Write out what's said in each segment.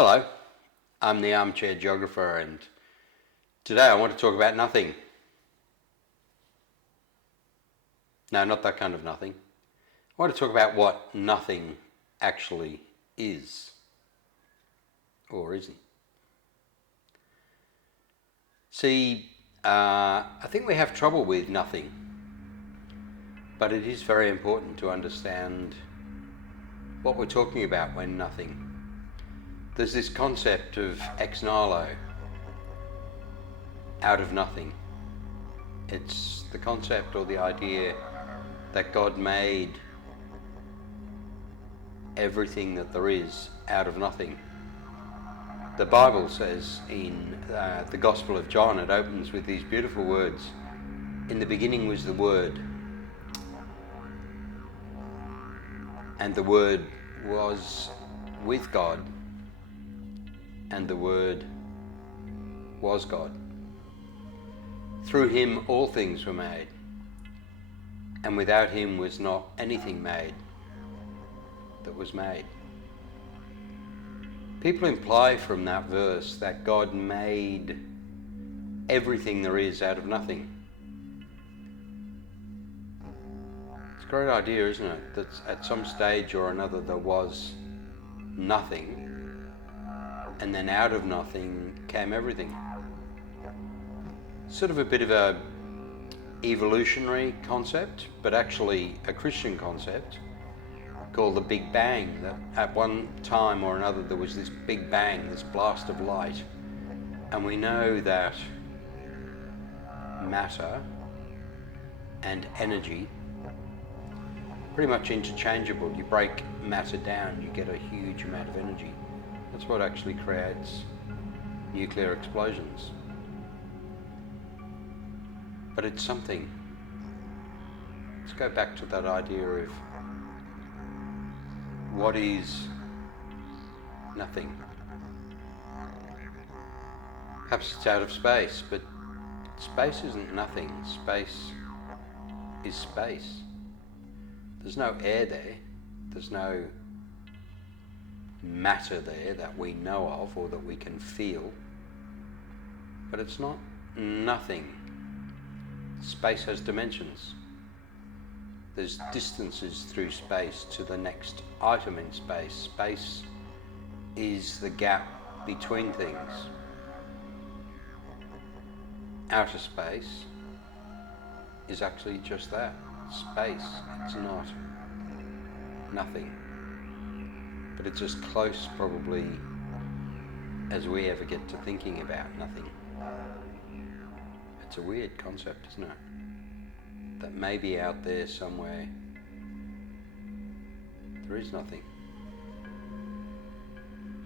Hello, I'm the Armchair Geographer, and today I want to talk about nothing. No, not that kind of nothing. I want to talk about what nothing actually is, or isn't. See, I think we have trouble with nothing, but it is very important to understand what we're talking about when nothing. There's this concept of ex nihilo, out of nothing. It's the concept or the idea that God made everything that there is out of nothing. The Bible says in the Gospel of John, it opens with these beautiful words. In the beginning was the Word, and the Word was with God, and the Word was God. Through him all things were made, and without him was not anything made that was made. People imply from that verse that God made everything there is out of nothing. It's a great idea, isn't it? That at some stage or another there was nothing, and then out of nothing came everything. Sort of a bit of a evolutionary concept, but actually a Christian concept called the Big Bang, that at one time or another there was this Big Bang, this blast of light. And we know that matter and energy pretty much interchangeable. You break matter down, you get a huge amount of energy. That's what actually creates nuclear explosions. But it's something. Let's go back to that idea of what is nothing. Perhaps it's out of space, but space isn't nothing. Space is space. There's no air there. There's no matter there that we know of or that we can feel. But it's not nothing. Space has dimensions. There's distances through space to the next item in space. Space is the gap between things. Outer space is actually just that, space. It's not nothing. But it's as close probably as we ever get to thinking about nothing. It's a weird concept, isn't it? That maybe out there somewhere there is nothing.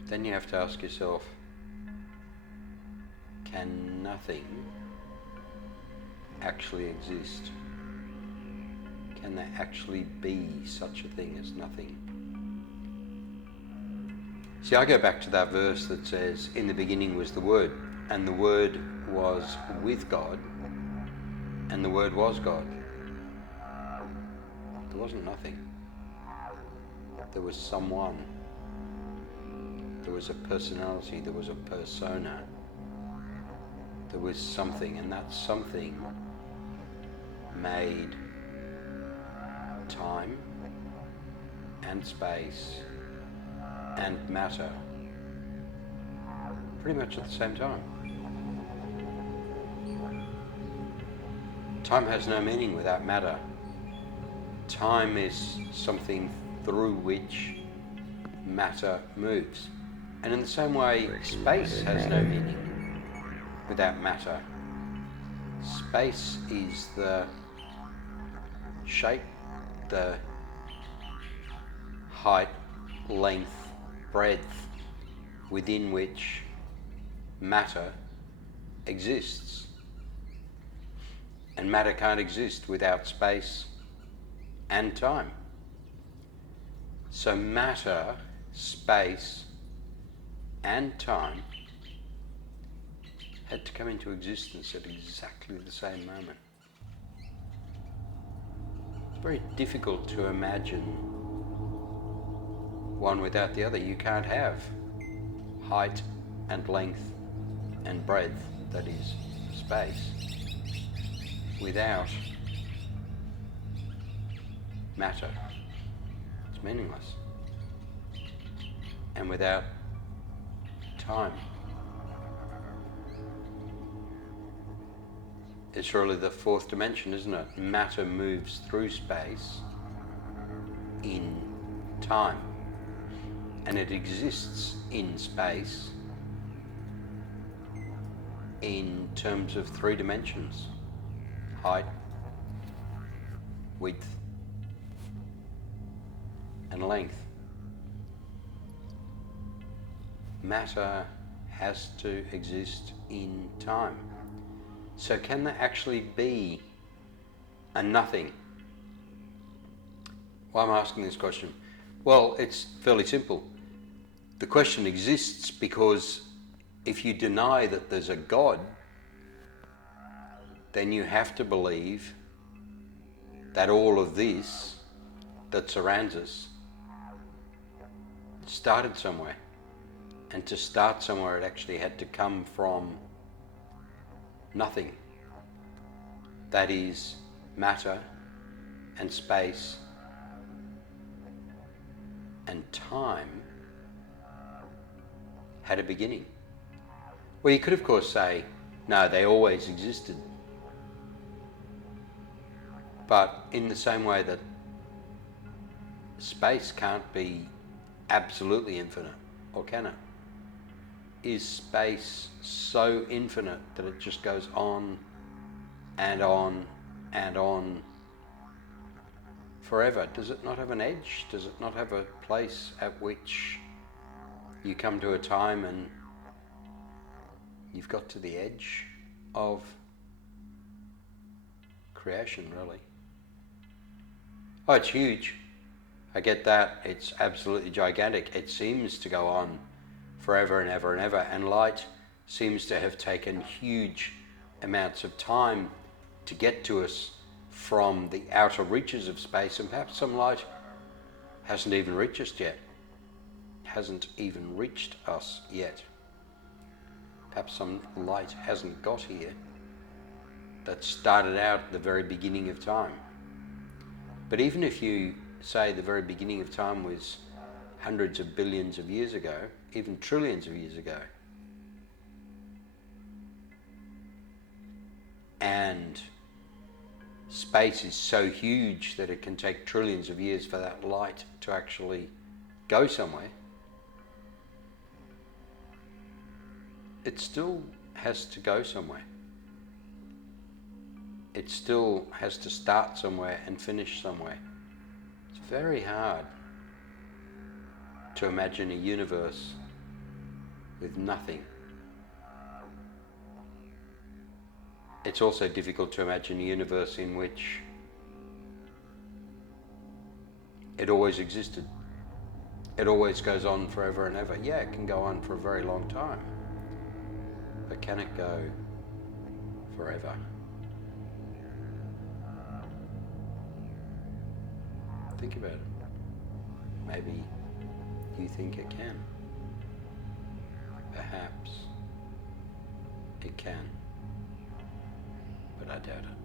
Then you have to ask yourself, can nothing actually exist? Can there actually be such a thing as nothing? See, I go back to that verse that says, in the beginning was the Word, and the Word was with God, and the Word was God. There wasn't nothing. There was someone. There was a personality. There was a persona. There was something, and that something made time and space and matter pretty much at the same time. Time has no meaning without matter. Time is something through which matter moves. And in the same way, space has no meaning without matter. Space is the shape, the height, length, breadth within which matter exists. And matter can't exist without space and time. So matter, space, and time had to come into existence at exactly the same moment. It's very difficult to imagine one without the other. You can't have height and length and breadth, that is space, without matter, it's meaningless. And without time, it's really the fourth dimension, isn't it? Matter moves through space in time, and it exists in space in terms of three dimensions: height, width, and length. Matter has to exist in time. So can there actually be a nothing? Why am I asking this question? Well, it's fairly simple. The question exists because if you deny that there's a God, then you have to believe that all of this that surrounds us started somewhere. And to start somewhere, it actually had to come from nothing. That is, matter and space and time had a beginning. Well, you could of course say, no, they always existed. But in the same way that space can't be absolutely infinite, or can it? Is space so infinite that it just goes on and on and on forever? Does it not have an edge? Does it not have a place at which you come to a time and you've got to the edge of creation, really? Oh, it's huge. I get that. It's absolutely gigantic. It seems to go on forever and ever and ever, and light seems to have taken huge amounts of time to get to us from the outer reaches of space, and perhaps some light hasn't even reached us yet. Hasn't even reached us yet. Perhaps some light hasn't got here that started out at the very beginning of time. But even if you say the very beginning of time was hundreds of billions of years ago, even trillions of years ago, and space is so huge that it can take trillions of years for that light to actually go somewhere, it still has to go somewhere. It still has to start somewhere and finish somewhere. It's very hard to imagine a universe with nothing. It's also difficult to imagine a universe in which it always existed. It always goes on forever and ever. Yeah, it can go on for a very long time, but can it go forever? Think about it. Maybe you think it can. Perhaps it can, but I doubt it.